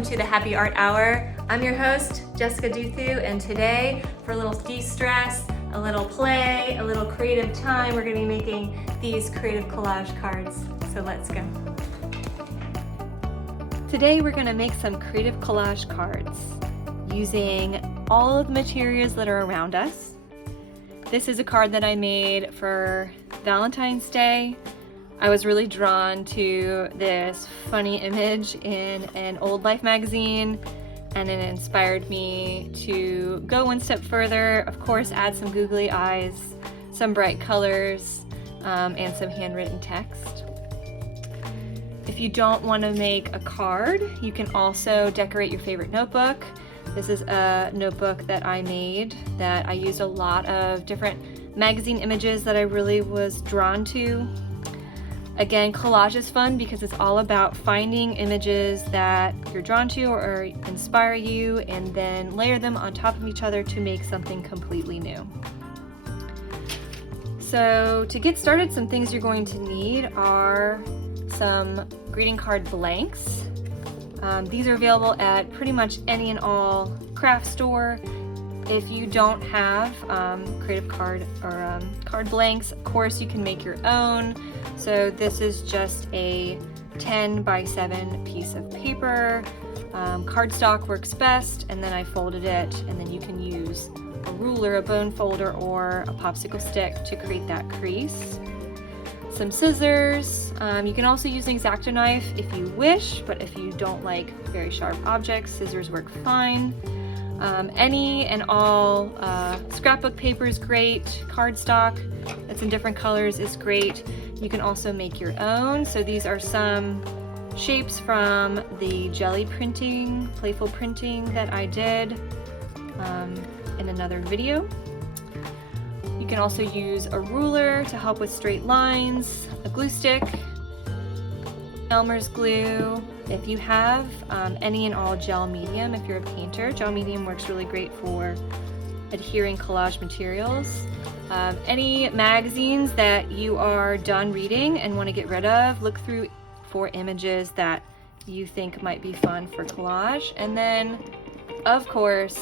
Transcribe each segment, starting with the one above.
welcome to the Happy Art Hour. I'm your host, Jessica Duthu, and today, for a little de-stress, a little play, a little creative time, we're going to be making these creative collage cards. So let's go. Today we're going to make some creative collage cards using all of the materials that are around us. This is a card that I made for Valentine's Day. I was really drawn to this funny image in an old Life magazine, and it inspired me to go one step further, of course add some googly eyes, some bright colors, and some handwritten text. If you don't want to make a card, you can also decorate your favorite notebook. This is a notebook that I made that I used a lot of different magazine images that I really was drawn to. Again, collage is fun because it's all about finding images that you're drawn to or inspire you and then layer them on top of each other to make something completely new. So to get started, some things you're going to need are some greeting card blanks. These are available at pretty much any and all craft store. If you don't have creative card or card blanks, of course you can make your own. So this is just a 10 by 7 piece of paper. Cardstock works best, and then I folded it, and then you can use a ruler, a bone folder, or a popsicle stick to create that crease. Some scissors. You can also use an X-Acto knife if you wish, but if you don't like very sharp objects, scissors work fine. Any and all scrapbook paper is great. Cardstock that's in different colors is great. You can also make your own. So these are some shapes from the jelly printing, playful printing that I did in another video. You can also use a ruler to help with straight lines, a glue stick, Elmer's glue. If you have any and all gel medium, if you're a painter, gel medium works really great for adhering collage materials. Any magazines that you are done reading and want to get rid of, look through for images that you think might be fun for collage. And then, of course,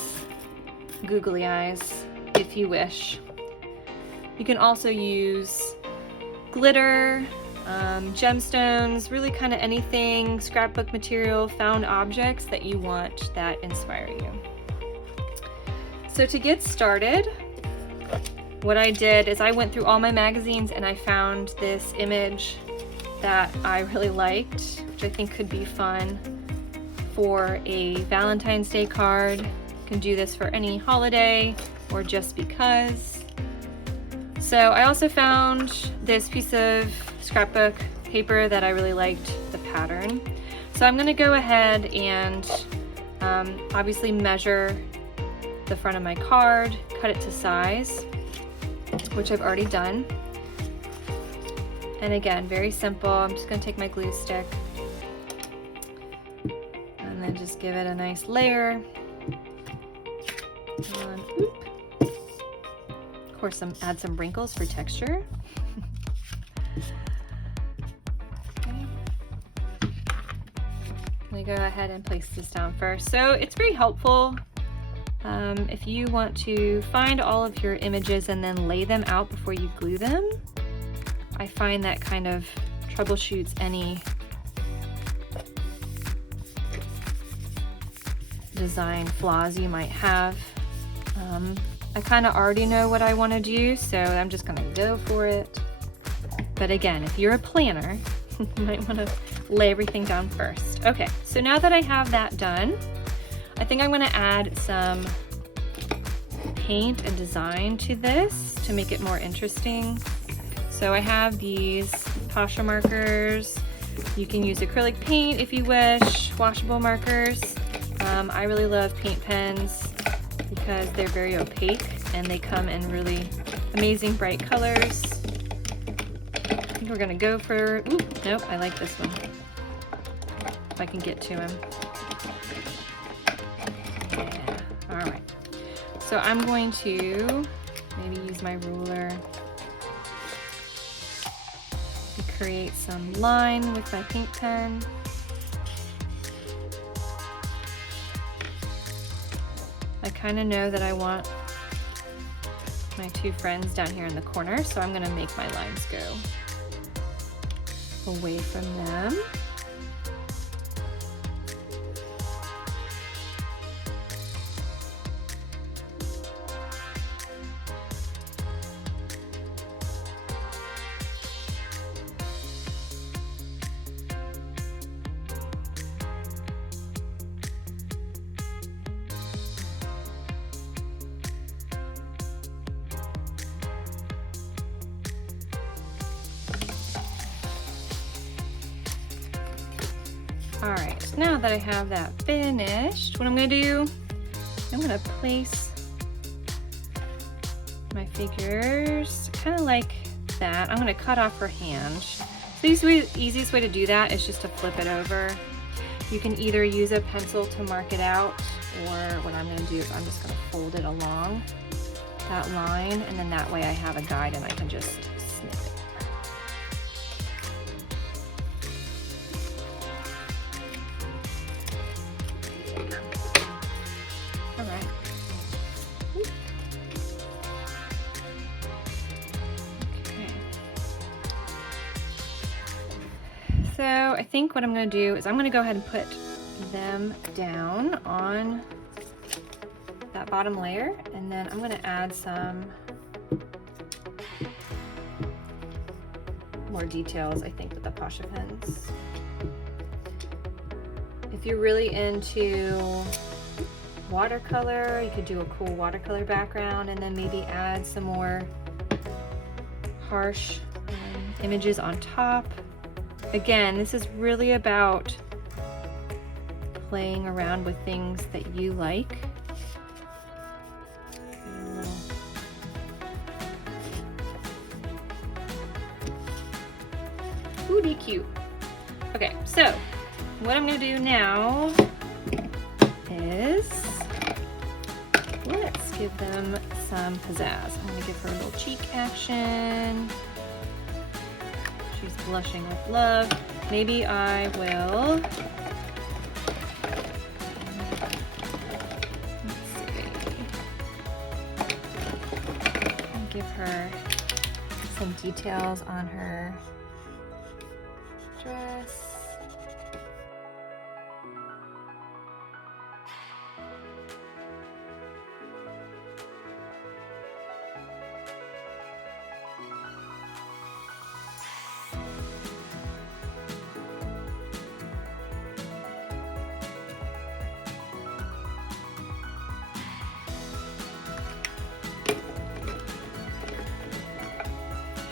googly eyes, if you wish. You can also use glitter, gemstones, really kind of anything, scrapbook material, found objects that you want that inspire you. So to get started, what I did is I went through all my magazines and I found this image that I really liked, which I think could be fun for a Valentine's Day card. You can do this for any holiday or just because. So I also found this piece of scrapbook paper that I really liked the pattern. So I'm going to go ahead and obviously measure the front of my card, cut it to size, which I've already done. And again, very simple. I'm just going to take my glue stick and then just give it a nice layer. Of course, add some wrinkles for texture. Okay. I'm going to go ahead and place this down first. So it's very helpful if you want to find all of your images and then lay them out before you glue them. I find that kind of troubleshoots any design flaws you might have. I kind of already know what I want to do, so I'm just going to go for it. But again, if you're a planner, you might want to lay everything down first. Okay, so now that I have that done, I think I'm going to add some paint and design to this to make it more interesting. So I have these Posha markers. You can use acrylic paint if you wish, washable markers. I really love paint pens because they're very opaque and they come in really amazing bright colors. I think we're gonna go for, ooh, nope, I like this one. If I can get to him. Yeah, all right. So I'm going to maybe use my ruler to create some line with my paint pen. I kind of know that I want my two friends down here in the corner, so I'm gonna make my lines go away from them. All right, so now that I have that finished, what I'm gonna do, I'm gonna place my figures kind of like that. I'm gonna cut off her hand. So the easiest way to do that is just to flip it over. You can either use a pencil to mark it out, or what I'm gonna do is I'm just gonna fold it along that line, and then that way I have a guide and I can just snip it. So I think what I'm going to do is I'm going to go ahead and put them down on that bottom layer, and then I'm going to add some more details, I think, with the Pasha pens. If you're really into watercolor, you could do a cool watercolor background and then maybe add some more harsh images on top. Again, this is really about playing around with things that you like. Booty cute. Okay, so what I'm gonna do now is let's give them some pizzazz. I'm gonna give her a little cheek action. She's blushing with love. Maybe I will, let's see, I'll give her some details on her dress.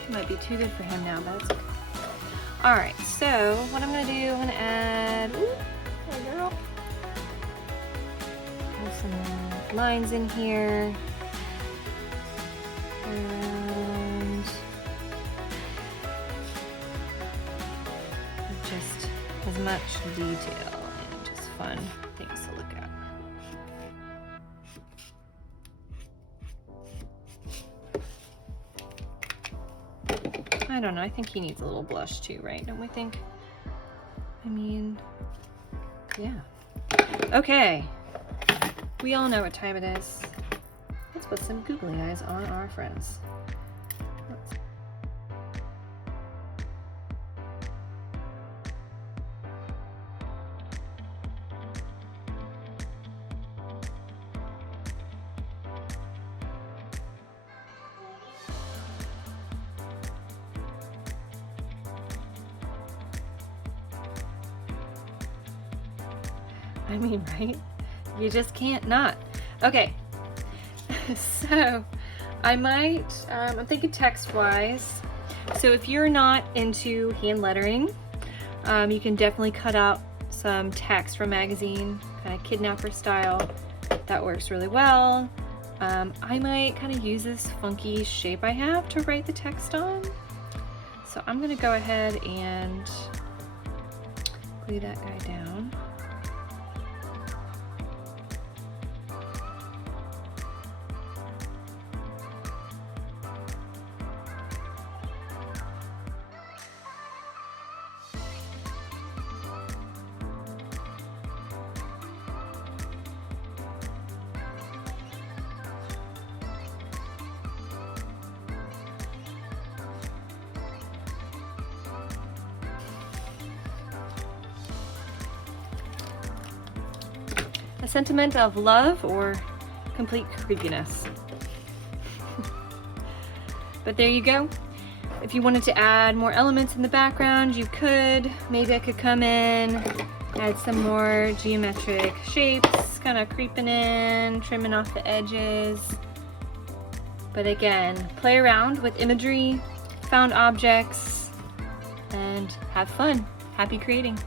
Might be too good for him now, but it's okay. All right, so what I'm gonna do, I'm gonna add, ooh, hey girl, have some lines in here, and just as much detail and just fun things to look at. I don't know, I think he needs a little blush too, right? Don't we think? I mean, yeah. Okay, we all know what time it is. Let's put some googly eyes on our friends. I mean, right? You just can't not. Okay, so I might, I'm thinking text-wise. So if you're not into hand lettering, you can definitely cut out some text from magazine, kind of kidnapper style. That works really well. I might kind of use this funky shape I have to write the text on. So I'm gonna go ahead and glue that guy down. a sentiment of love or complete creepiness. But there you go. If you wanted to add more elements in the background, you could. Maybe I could come in, add some more geometric shapes, kind of creeping in, trimming off the edges. But again, play around with imagery, found objects, and have fun. Happy creating.